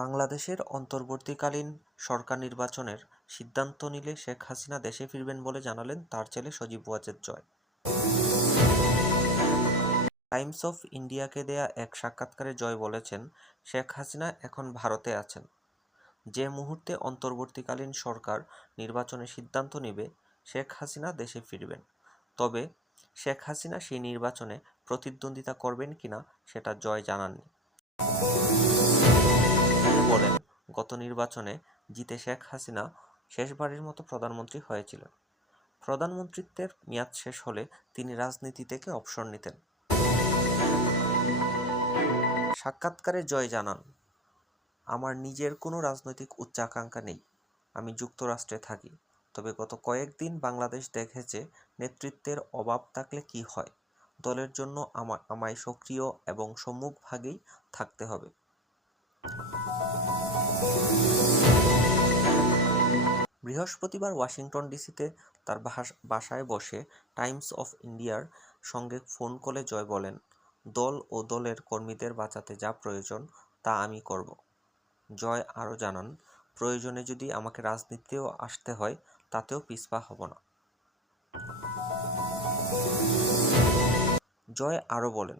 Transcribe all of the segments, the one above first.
বাংলাদেশের অন্তর্বর্তীকালীন সরকার নির্বাচনের সিদ্ধান্ত নিলে শেখ হাসিনা দেশে ফিরবেন বলে জানালেন তার ছেলে সজীব ওয়াজেদ জয়। টাইমস অফ ইন্ডিয়াকে দেয়া এক সাক্ষাৎকারে জয় বলেছেন, শেখ হাসিনা এখন ভারতে আছেন। যে মুহূর্তে অন্তর্বর্তীকালীন সরকার নির্বাচনের সিদ্ধান্ত নেবে, শেখ হাসিনা দেশে ফিরবেন। তবে শেখ হাসিনা সেই নির্বাচনে প্রতিদ্বন্দ্বিতা করবেন কিনা সেটা জয় জানাননি। তিনি বলেন, গত নির্বাচনে জিতে শেখ হাসিনা শেষবারের মতো প্রধানমন্ত্রী হয়েছিলেন। প্রধানমন্ত্রিত্বের মেয়াদ শেষ হলে তিনি রাজনীতি থেকে অবসর নিতেন। সাক্ষাৎকারে জয় জানান, আমার নিজের কোনো রাজনৈতিক উচ্চাকাঙ্ক্ষা নেই। আমি যুক্তরাষ্ট্রে থাকি। তবে গত কয়েকদিন বাংলাদেশ দেখেছে নেতৃত্বের অভাব থাকলে কি হয়। দলের জন্য আমায় সক্রিয় এবং সম্মুখভাগেই থাকতে হবে। বৃহস্পতিবার ওয়াশিংটন ডিসিতে তার বাসায় বসে টাইমস অফ ইন্ডিয়ার সঙ্গে ফোন কলে জয় বলেন, দল ও দলের কর্মীদের বাঁচাতে যা প্রয়োজন তা আমি করব। জয় আরও জানান, প্রয়োজনে যদি আমাকে রাজনীতিতেও আসতে হয় তাতেও পিছপা হব না। জয় আরও বলেন,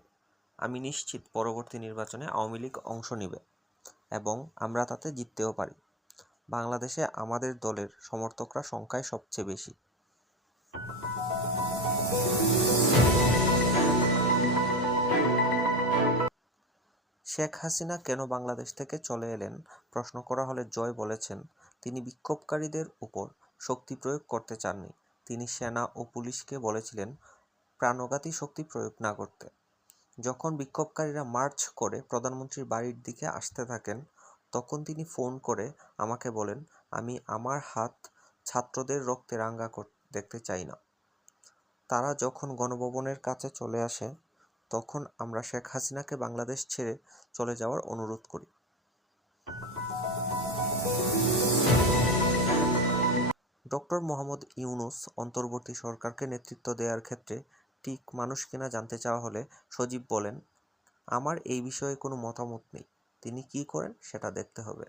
আমি নিশ্চিত পরবর্তী নির্বাচনে আওয়ামী লীগ অংশ নেবে এবং আমরা তাতে জিততেও পারি। বাংলাদেশে আমাদের দলের সমর্থকরা সংখ্যায় সবচেয়ে বেশি। শেখ হাসিনা কেন বাংলাদেশ থেকে চলে এলেন প্রশ্ন করা হলে জয় বলেছেন, তিনি বিক্ষোভকারীদের উপর শক্তি প্রয়োগ করতে চাননি। তিনি সেনা ও পুলিশকে বলেছিলেন প্রাণঘাতী শক্তি প্রয়োগ না করতে। যখন বিক্ষোভকারীরা মার্চ করে প্রধানমন্ত্রীর বাড়ির দিকে আসতে থাকেন, তখন তিনি ফোন করে আমাকে বলেন, আমি আমার হাত ছাত্রদের রক্তে রাঙা দেখতে চাই না। তারা যখন গণভবনের কাছে চলে আসে, তখন আমরা শেখ হাসিনাকে বাংলাদেশ ছেড়ে চলে যাওয়ার অনুরোধ করি। ডক্টর মোহাম্মদ ইউনূস অন্তর্বর্তী সরকারকে নেতৃত্ব দেওয়ার ক্ষেত্রে ঠিক মানুষ কিনা জানতে চাওয়া হলে সজীব বলেন, আমার এই বিষয়ে কোনো মতামত নেই। তিনি কী করেন সেটা দেখতে হবে।